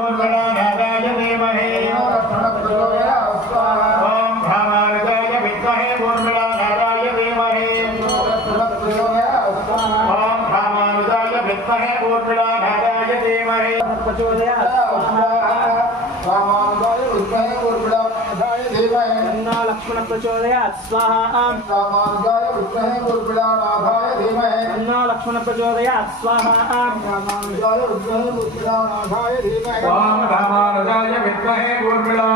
ऊर्मिळानादाय धीमहि ओम रामानुजाय विद्महे ऊर्मिळानादाय धीमहि ओम रामानुजाय विद्महे ऊर्मिळानादाय धीमहि रामानुजाय विद्महे ऊर्मिळानादाय धीमहि लक्ष्मण प्रचोदयात् स्वाहा रामानुजाय विद्महे ऊर्मिळानादाय धीमहि लक्ष्मण प्रचोदयात् स्वाहा रामानुजाय विद्महे ऊर्मिळानादाय धीमहि ओम रामानुजाय विद्महे ऊर्मिळा